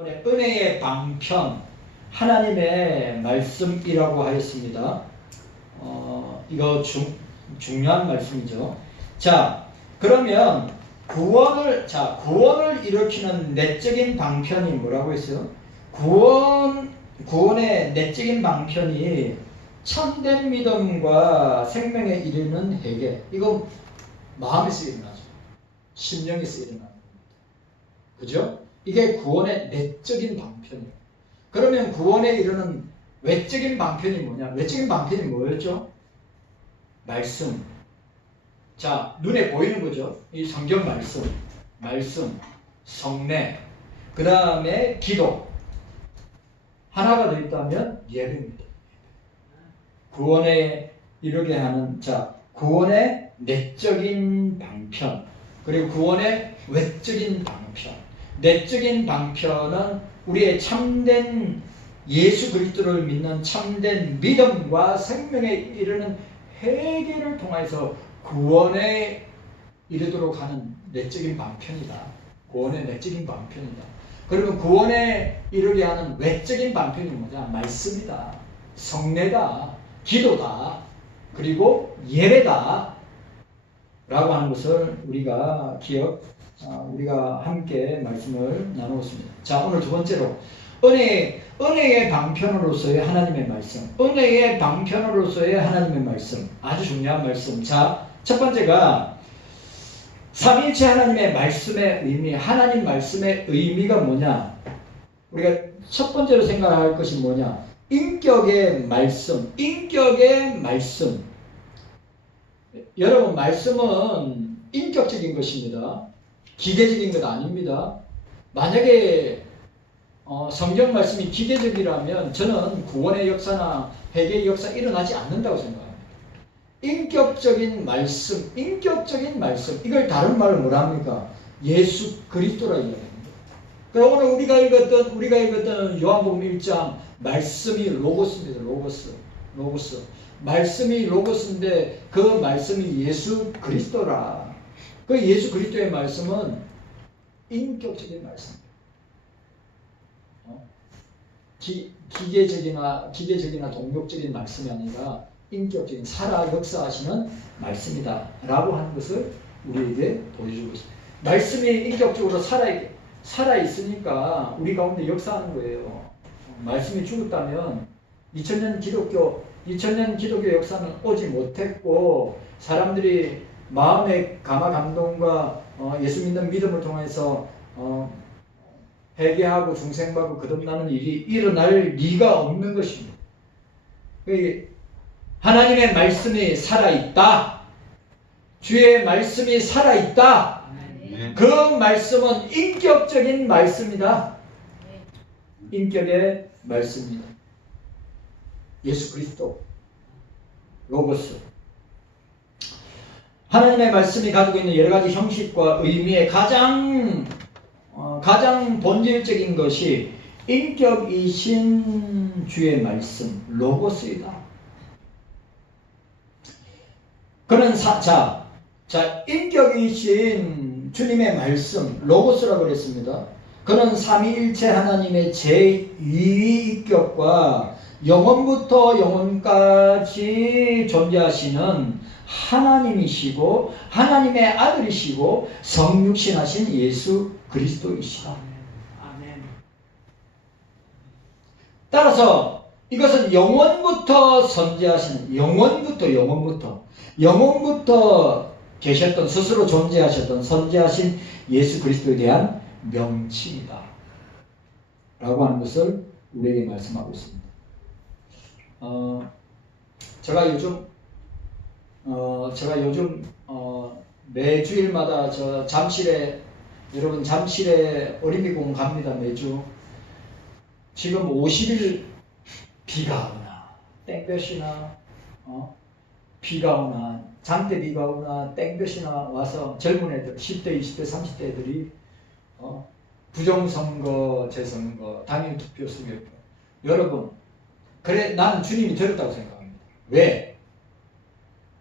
지난번에 은혜의 방편, 하나님의 말씀이라고 하였습니다. 이거 중요한 말씀이죠. 자, 그러면 구원을 일으키는 내적인 방편이 뭐라고 했어요? 구원의 내적인 방편이 참된 믿음과 생명에 이르는 회개. 이거 마음에서 일어나죠. 심령에서 일어나는 겁니다. 그죠? 이게 구원의 내적인 방편이에요. 그러면 구원에 이르는 외적인 방편이 뭐냐? 외적인 방편이 뭐였죠? 말씀. 자, 눈에 보이는 거죠. 이 성경 말씀, 성례, 그 다음에 기도. 하나가 더 있다면 예배입니다. 구원에 이르게 하는, 구원의 내적인 방편, 그리고 구원의 외적인 방편. 내적인 방편은 우리의 참된 예수 그리스도를 믿는 참된 믿음과 생명에 이르는 회개를 통해서 구원에 이르도록 하는 내적인 방편이다. 구원의 내적인 방편이다. 그러면 구원에 이르게 하는 외적인 방편이 뭐냐? 말씀이다. 성례다. 기도다. 그리고 예배다. 라고 하는 것을 우리가 우리가 함께 말씀을 나누었습니다. 자, 오늘 두 번째로 은혜의 방편으로서의 하나님의 말씀. 은혜의 방편으로서의 하나님의 말씀. 아주 중요한 말씀. 자, 첫 번째가 삼위일체 하나님의 말씀의 의미. 하나님 말씀의 의미가 뭐냐? 우리가 첫 번째로 생각할 것이 뭐냐? 인격의 말씀. 인격의 말씀. 여러분, 말씀은 인격적인 것입니다. 기계적인 것 아닙니다. 만약에 성경 말씀이 기계적이라면 저는 구원의 역사나 회개의 역사 일어나지 않는다고 생각합니다. 인격적인 말씀, 이걸 다른 말로 뭐라 합니까? 예수 그리스도라 이야기합니다. 그럼 오늘 우리가 읽었던 요한복음 1장 말씀이 로고스입니다. 로고스. 말씀이 로고스인데 그 말씀이 예수 그리스도라. 그 예수 그리스도의 말씀은 인격적인 말씀입니다. 기계적이나 동력적인 말씀이 아니라 인격적인 살아 역사하시는 말씀이다 라고 하는 것을 우리에게 보여주고 있습니다. 말씀이 인격적으로 살아 있으니까 우리 가운데 역사하는 거예요. 말씀이 죽었다면 2000년 기독교 역사는 오지 못했고, 사람들이 마음의 감화 감동과 예수 믿는 믿음을 통해서 회개하고 중생받고 거듭나는 일이 일어날 리가 없는 것입니다. 하나님의 말씀이 살아있다. 주의 말씀이 살아있다. 그 말씀은 인격적인 말씀이다. 인격의 말씀입니다. 예수 그리스도, 로고스. 하나님의 말씀이 가지고 있는 여러 가지 형식과 의미의 가장 본질적인 것이 인격이신 주의 말씀, 로고스이다. 그는 인격이신 주님의 말씀, 로고스라고 그랬습니다. 그는 삼위일체 하나님의 제2위격과 영원부터 영원까지 존재하시는 하나님이시고 하나님의 아들이시고 성육신하신 예수 그리스도이시다. 아멘. 따라서 이것은 영원부터 선지하시는, 영원부터 계셨던, 스스로 존재하셨던, 선지하신 예수 그리스도에 대한 명칭이다 라고 하는 것을 우리에게 말씀하고 있습니다. 제가 요즘 매주일마다 여러분 잠실에 올림픽공원 갑니다. 매주. 지금 50일 비가 오나 땡볕이나 비가 오나 장대 비가 오나 땡볕이나 와서 젊은 애들 10대 20대 30대 애들이 부정선거 재선거 당일 투표 쓰겠고, 여러분 그래 나는 주님이 들었다고 생각합니다. 왜?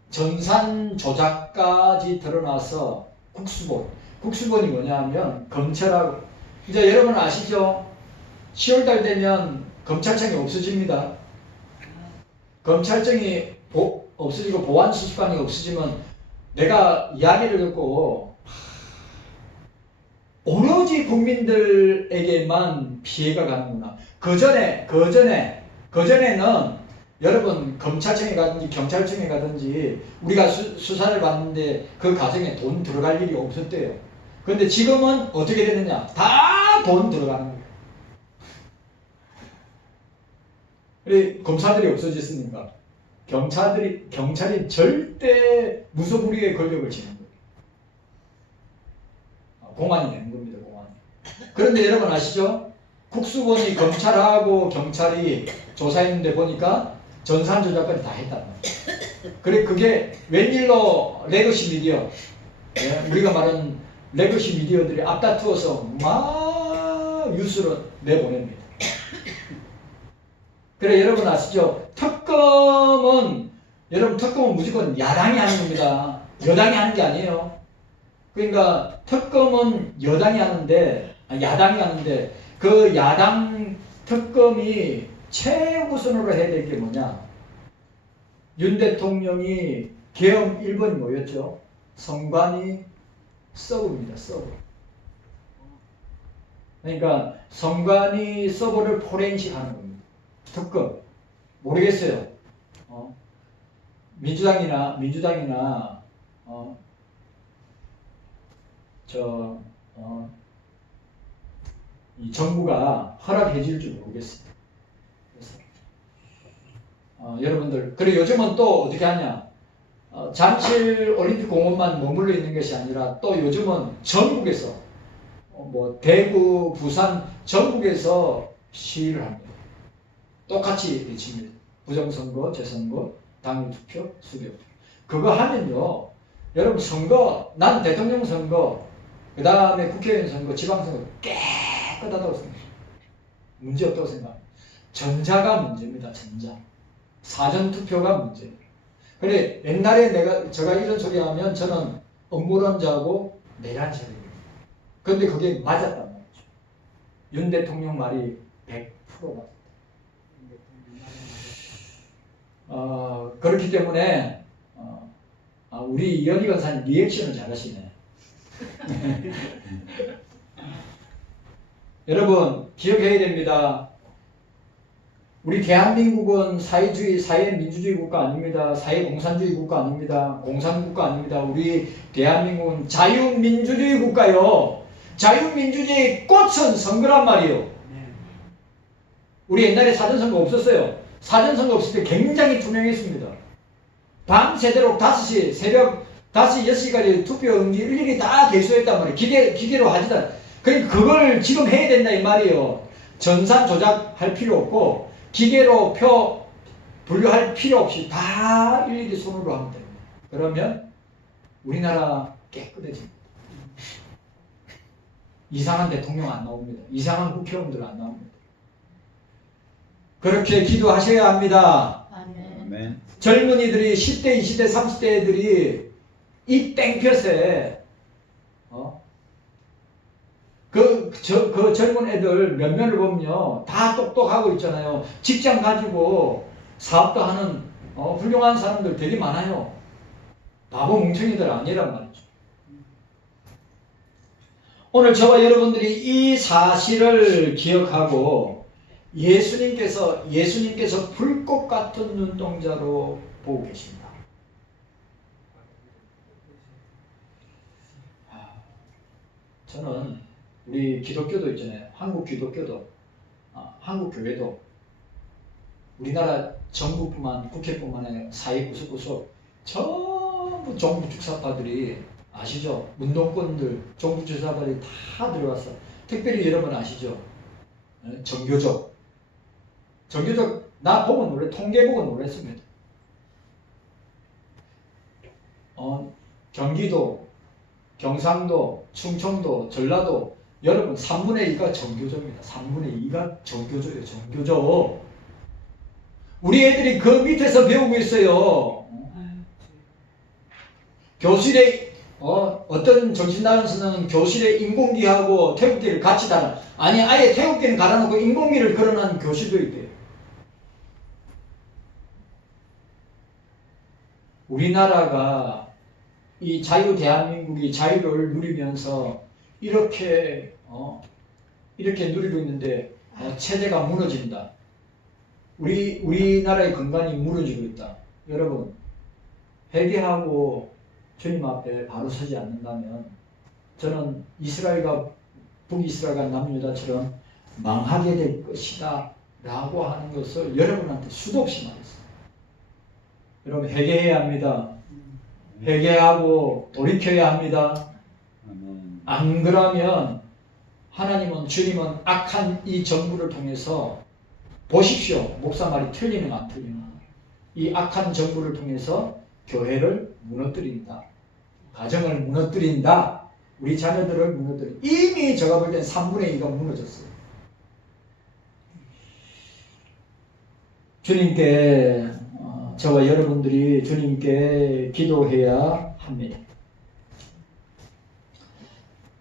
전산 조작까지 드러나서 국수본이 뭐냐 하면 검찰하고, 이제 여러분 아시죠? 10월달 되면 검찰청이 없어집니다. 검찰청이 없어지고 보안수사관이 없어지면 내가 이야기를 듣고 오로지 국민들에게만 피해가 가는구나. 그전에는 여러분 검찰청에 가든지 경찰청에 가든지 우리가 수사를 받는데 그 과정에 돈 들어갈 일이 없었대요. 그런데 지금은 어떻게 되느냐? 다 돈 들어가는 거예요. 그래 검사들이 없어졌으니까 경찰이 절대 무소불위의 권력을 지는 거예요. 공안이 되는 겁니다. 공안이. 그런데 여러분 아시죠? 국수본이 검찰하고 경찰이 조사했는데 보니까 전산 조작까지 다 했단 말이에요. 그래 그게 웬일로 레거시 미디어, 우리가 말하는 레거시 미디어들이 앞다투어서 막 뉴스로 내보냅니다. 그래 여러분 아시죠? 특검은 무조건 야당이 하는 겁니다. 여당이 하는 게 아니에요. 그러니까 특검은 야당이 하는데 그 야당 특검이 최우선으로 해야 될 게 뭐냐? 윤 대통령이 계엄 1번이 뭐였죠? 선관위 서버입니다. 서버. 그러니까 선관위 서버를 포렌식 하는 겁니다. 특검. 모르겠어요. 민주당이나 이 정부가 허락해 줄 줄 모르겠습니다. 그래서 여러분들 그리고 요즘은 또 어떻게 하냐? 잠실 올림픽 공원만 머물러 있는 것이 아니라 또 요즘은 전국에서 뭐 대구, 부산 전국에서 시위를 합니다. 똑같이 외칩니다. 부정선거, 재선거, 당일투표, 수개표. 그거 하면요, 여러분 선거, 난 대통령 선거, 그 다음에 국회의원 선거, 지방선거 깨끗하다고 생각해요. 문제없다고 생각합니다. 전자가 문제입니다. 전자. 사전투표가 문제예요. 그래 옛날에 제가 이런 소리 하면 저는 업무론자하고 내란 세력입니다. 그런데 그게 맞았단 말이죠. 윤 대통령 말이 100% 맞았다. 그렇기 때문에 우리 이현희 권사님 리액션을 잘하시네. 여러분 기억해야 됩니다. 우리 대한민국은 사회주의, 사회민주주의 국가 아닙니다. 사회공산주의 국가 아닙니다. 공산국가 아닙니다. 우리 대한민국은 자유민주주의 국가요. 자유민주주의의 꽃은 선거란 말이에요. 우리 옛날에 사전선거 없었어요. 사전선거 없을 때 굉장히 투명했습니다. 밤새도록 5시, 새벽 5시, 6시까지 투표 응기 일일이 다 개수했단 말이에요. 기계로 하지도 그러니까 그걸 지금 해야 된다 이 말이에요. 전산 조작할 필요 없고 기계로 표 분류할 필요 없이 다 일일이 손으로 하면 됩니다. 그러면 우리나라 깨끗해집니다. 이상한 대통령 안 나옵니다. 이상한 국회의원들 안 나옵니다. 그렇게 기도하셔야 합니다. 아멘. 젊은이들이 10대, 20대, 30대 애들이 이 땡볕에 그 젊은 애들 몇몇을 보면요 다 똑똑하고 있잖아요. 직장 가지고 사업도 하는 훌륭한 사람들 되게 많아요. 바보 뭉청이들 아니란 말이죠. 오늘 저와 여러분들이 이 사실을 기억하고 예수님께서 불꽃 같은 눈동자로 보고 계십니다. 저는 우리 기독교도 있잖아요. 한국 기독교도, 한국 교회도 우리나라 정부뿐만, 국회뿐만 아니라 사회 구석구석 전부 종북 주사파들이 아시죠? 운동권들, 종북 주사파들이 다 들어왔어. 특별히 여러분 아시죠? 정교적 나 보고 통계 보고 놀랐습니다. 경기도, 경상도, 충청도, 전라도 여러분 3분의 2가 정교조입니다. 3분의 2가 정교조예요. 정교조. 우리 애들이 그 밑에서 배우고 있어요. 교실에 어떤 정신나간서는 교실에 인공기하고 태극기를 같이 달아. 아니, 아예 태극기는 갈아놓고 인공기를 걸어놓은 교실도 있대요. 우리나라가 이 대한민국이 자유를 누리면서 이렇게 누리고 있는데 체제가 무너진다. 우리나라의 근간이 무너지고 있다. 여러분, 회개하고 주님 앞에 바로 서지 않는다면 저는 북이스라엘과 남유다처럼 망하게 될 것이다 라고 하는 것을 여러분한테 수도 없이 말했어요. 여러분, 회개해야 합니다. 회개하고 돌이켜야 합니다. 안 그러면 주님은 악한 이 정부를 통해서 보십시오. 목사 말이 틀리는 안 틀리는 이 악한 정부를 통해서 교회를 무너뜨린다. 가정을 무너뜨린다. 우리 자녀들을 무너뜨린다. 이미 제가 볼 땐 3분의 2가 무너졌어요. 주님께 저와 여러분들이 주님께 기도해야 합니다.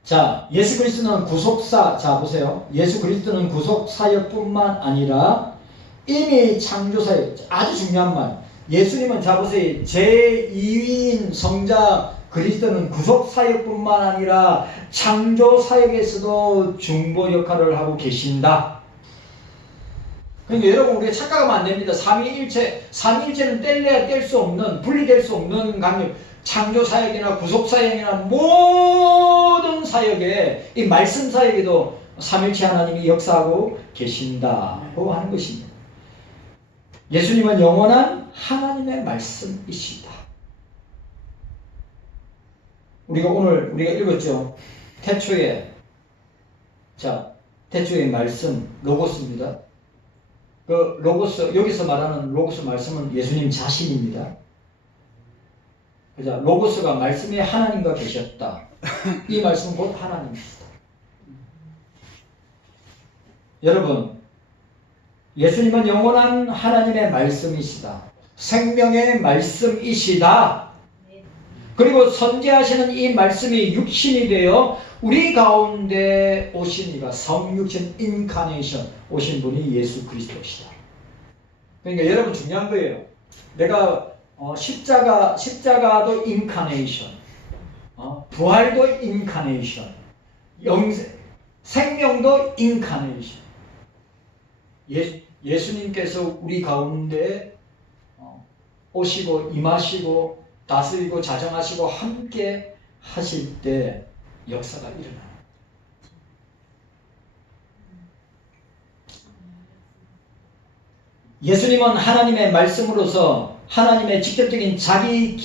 자, 예수 그리스도는 구속사. 자, 보세요. 예수 그리스도는 구속사역뿐만 아니라 이미 창조사역. 아주 중요한 말. 예수님은, 자 보세요. 제2위인 성자 그리스도는 구속사역뿐만 아니라 창조사역에서도 중보 역할을 하고 계신다. 그러니까 여러분, 우리가 착각하면 안 됩니다. 삼위일체는 뗄래야 뗄 수 없는, 분리될 수 없는 강력. 창조사역이나 구속사역이나 모든 사역에, 이 말씀 사역에도 삼일체 하나님이 역사하고 계신다고 하는 것입니다. 예수님은 영원한 하나님의 말씀이시다. 우리가 읽었죠. 태초에 말씀, 로고스입니다. 그 로고스, 여기서 말하는 로고스 말씀은 예수님 자신입니다. 그죠? 로고스가 말씀에 하나님과 계셨다. 이 말씀은 곧 하나님이시다. 여러분, 예수님은 영원한 하나님의 말씀이시다. 생명의 말씀이시다. 그리고 선지하시는 이 말씀이 육신이 되어 우리 가운데 오신 이가 성육신 인카네이션 오신 분이 예수 그리스도시다. 그러니까 여러분, 중요한 거예요. 내가 십자가도 인카네이션, 부활도 인카네이션, 생명도 인카네이션. 예수님께서 우리 가운데 오시고 임하시고 다스리고 자정하시고 함께 하실 때 역사가 일어나요. 예수님은 하나님의 말씀으로서 하나님의 직접적인 자기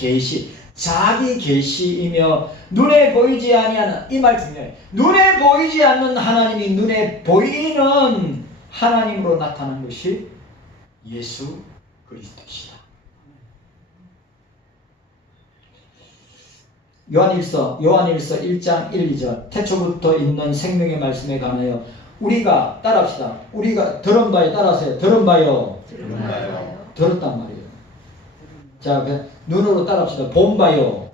계시이며 눈에 보이지 아니하는, 이 말 중요해요. 눈에 보이지 않는 하나님이 눈에 보이는 하나님으로 나타난 것이 예수 그리스도시다. 요한일서 1장 1, 2절 태초부터 있는 생명의 말씀에 관하여 우리가 따라합시다. 우리가 들은 바에 따라서요. 들은 바요. 들었단 말이에요. 자, 눈으로 따라합시다. 본 바요.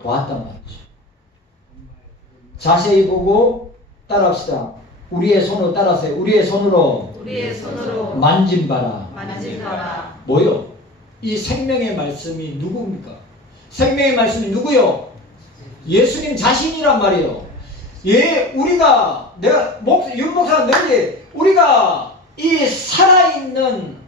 보았단 말이죠. 자세히 보고 따라합시다. 우리의 손으로 따라서요. 우리의 손으로 만진 바라. 뭐요? 이 생명의 말씀이 누굽니까? 생명의 말씀이 누구요? 예수님 자신이란 말이에요. 우리가, 윤 목사는 늘 우리가 이 살아있는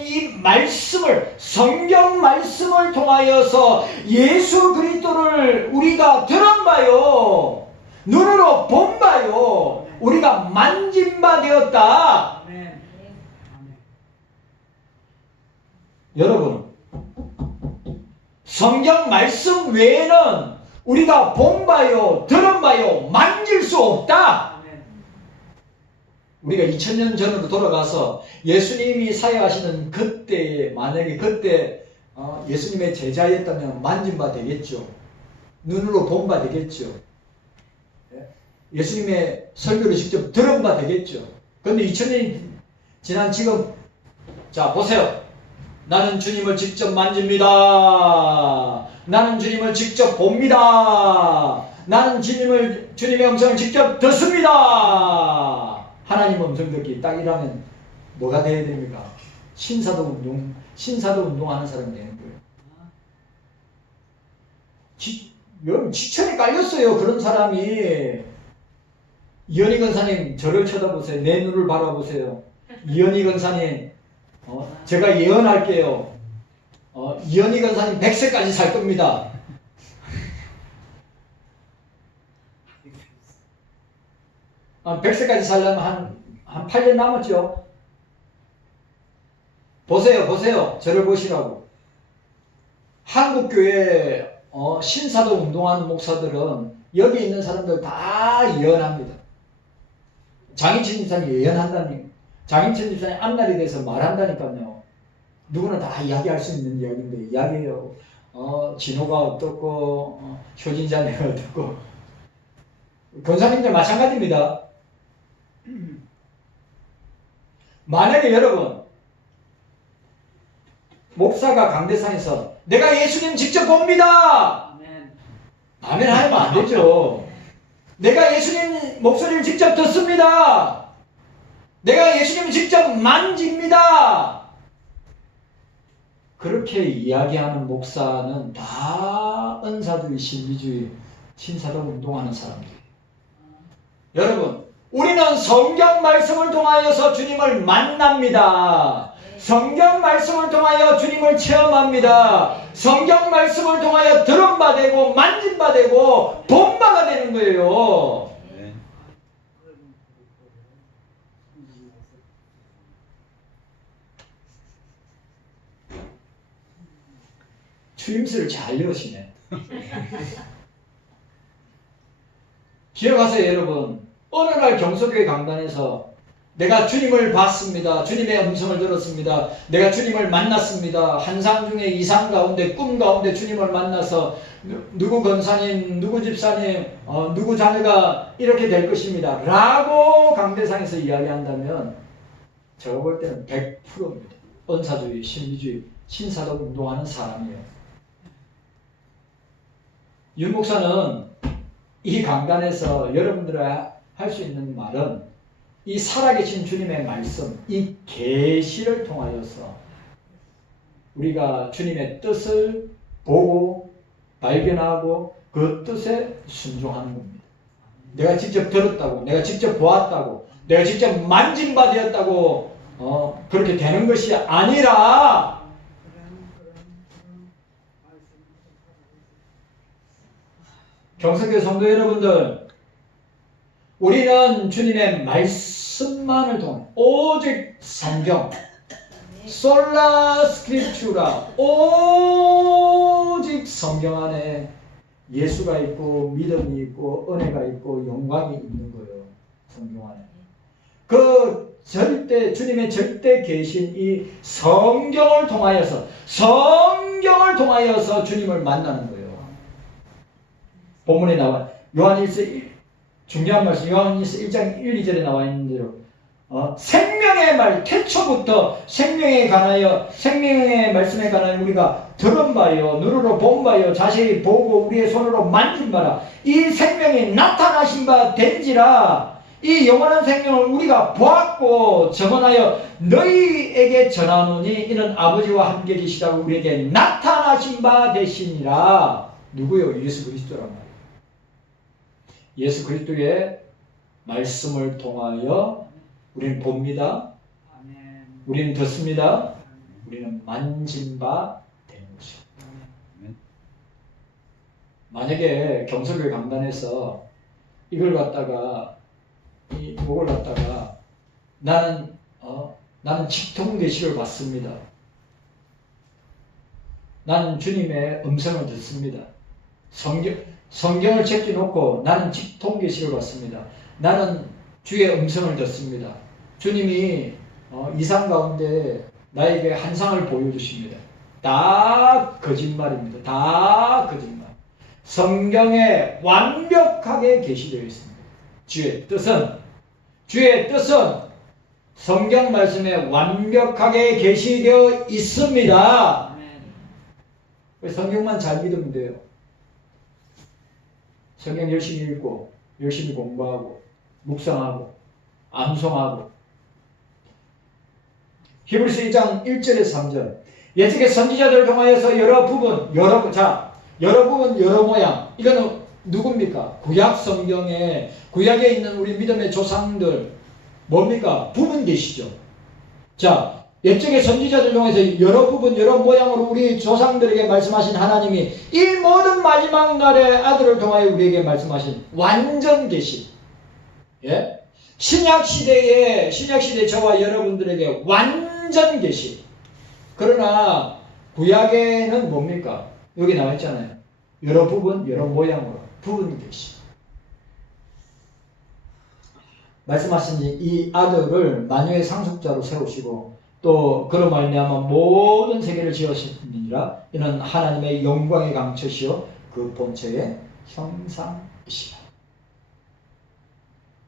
이 말씀을, 성경 말씀을 통하여서 예수 그리스도를 우리가 들은 바요, 눈으로 본 바요, 우리가 만진 바 되었다. 여러분, 성경 말씀 외에는 우리가 본 바요, 들은 바요, 만질 수 없다. 우리가 2000년 전으로 돌아가서 예수님이 사역하시는 그때에, 만약에 그때 예수님의 제자였다면 만진 바 되겠죠. 눈으로 본 바 되겠죠. 예수님의 설교를 직접 들은 바 되겠죠. 그런데 2000년이 지난 지금, 자 보세요. 나는 주님을 직접 만집니다. 나는 주님을 직접 봅니다. 나는 주님의 음성을 직접 듣습니다. 하나님 음성 듣기 딱 이러면 뭐가 돼야 됩니까? 신사도 운동하는 사람이 되는 거예요. 여러분 지천에 깔렸어요. 그런 사람이. 이현희 권사님 저를 쳐다보세요. 내 눈을 바라보세요. 이현희 권사님 제가 예언할게요. 이현희 권사님 100세까지 살 겁니다. 아, 100세까지 살려면 한 8년 남았죠. 보세요. 저를 보시라고. 한국교회 신사도 운동하는 목사들은 여기 있는 사람들 다 예언합니다. 장인천 집사님 예언한다니. 장인천 집사님 앞날에 대해서 말한다니까요. 누구나 다 이야기할 수 있는 이야기인데 이야기해요. 진호가 어떻고 효진자매가 어떻고. 권사님들 마찬가지입니다. 만약에 여러분 목사가 강대상에서 내가 예수님 직접 봅니다. 아멘 하면 안 되죠. 내가 예수님 목소리를 직접 듣습니다. 내가 예수님을 직접 만집니다. 그렇게 이야기하는 목사는 다 은사주의, 신비주의, 신사도 운동하는 사람들이에요. 여러분, 우리는 성경 말씀을 통하여서 주님을 만납니다. 성경 말씀을 통하여 주님을 체험합니다. 성경 말씀을 통하여 들은 바 되고 만진 바 되고 본 바가 되는 거예요. 추임새를 잘 여시네. 기억하세요 여러분. 어느 날 경서교회 강단에서 내가 주님을 봤습니다. 주님의 음성을 들었습니다. 내가 주님을 만났습니다. 환상 중에 이상 가운데 꿈 가운데 주님을 만나서 누구 권사님, 누구 집사님, 누구 자녀가 이렇게 될 것입니다. 라고 강대상에서 이야기한다면 제가 볼 때는 100%입니다. 은사주의, 신비주의, 신사도 운동하는 사람이에요. 윤 목사는 이 강단에서 여러분들과 할 수 있는 말은 이 살아계신 주님의 말씀, 이 계시를 통하여서 우리가 주님의 뜻을 보고 발견하고 그 뜻에 순종하는 겁니다. 내가 직접 들었다고, 내가 직접 보았다고, 내가 직접 만진 바 되었다고 그렇게 되는 것이 아니라 경성교회 성도 여러분들, 우리는 주님의 말씀만을 통해 오직 성경, 솔라 스크립추라, 오직 성경 안에 예수가 있고 믿음이 있고 은혜가 있고 영광이 있는 거예요. 성경 안에. 그 절대 주님의 절대 계신 이 성경을 통하여서 주님을 만나는 거예요. 본문에 나와 요한일서 중요한 말씀 요한일서 1장 1, 2절에 나와 있는 대로 생명의 말 태초부터 생명에 관하여 생명의 말씀에 관하여 우리가 들은 바요 눈으로 본 바요 자세히 보고 우리의 손으로 만진 바라 이 생명이 나타나신 바 된지라 이 영원한 생명을 우리가 보았고 증언하여 너희에게 전하노니 이는 아버지와 함께 계시다고 우리에게 나타나신 바 되시니라. 누구요? 예수 그리스도란 말이에요. 예수 그리스도의 말씀을 통하여 우리는 봅니다. 우리는 듣습니다. 우리는 만진 바 되는 것이죠. 만약에 경서교회 강단에서 이걸 갖다가 이걸 갖다가 나는 직통 계시를 받습니다. 나는 주님의 음성을 듣습니다. 성경을 제껴놓고 나는 직통 계시를 받습니다. 나는 주의 음성을 듣습니다. 주님이 이상 가운데 나에게 한 상을 보여주십니다. 다 거짓말입니다. 다 거짓말. 성경에 완벽하게 계시되어 있습니다. 주의 뜻은 성경 말씀에 완벽하게 계시되어 있습니다. 성경만 잘 믿으면 돼요. 성경 열심히 읽고 열심히 공부하고 묵상하고 암송하고. 히브리서 2장 1절에서 3절. 옛적의 선지자들을 통하여서 여러 부분 여러 모양. 이거는 누굽니까? 구약 성경에 구약에 있는 우리 믿음의 조상들 뭡니까? 부분 계시죠. 자, 옛적의 선지자들 통해서 여러 부분 여러 모양으로 우리 조상들에게 말씀하신 하나님이 이 모든 마지막 날의 아들을 통하여 우리에게 말씀하신 완전 계시. 예? 신약 시대에 저와 여러분들에게 완전 계시. 그러나 구약에는 뭡니까? 여기 나와 있잖아요. 여러 부분 여러 모양으로 부분 계시. 말씀하신 이 아들을 만유의 상속자로 세우시고 또 그로 말미암아 모든 세계를 지으셨느니라. 이는 하나님의 영광의 강처시요 그 본체의 형상이시라.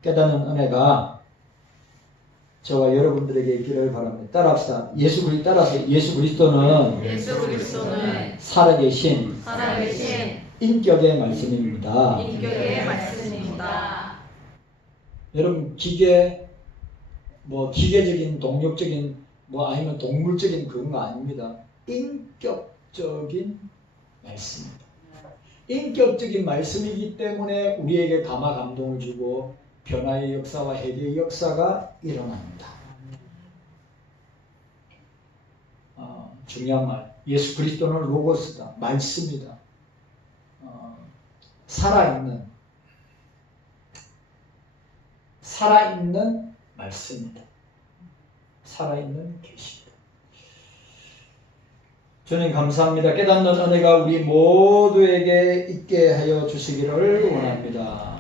깨닫는 은혜가 저와 여러분들에게 있기를 바랍니다. 따라합시다. 따라서 예수 그리스도는 살아계신 인격의 말씀입니다. 여러분 기계적인 동력적인 아니면 동물적인 그런 거 아닙니다. 인격적인 말씀입니다. 인격적인 말씀이기 때문에 우리에게 감화 감동을 주고 변화의 역사와 회개의 역사가 일어납니다. 중요한 말. 예수 그리스도는 로고스다. 말씀이다. 살아있는 말씀이다. 살아있는 계시다. 주님 감사합니다. 깨닫는 은혜가 우리 모두에게 있게 하여 주시기를 원합니다.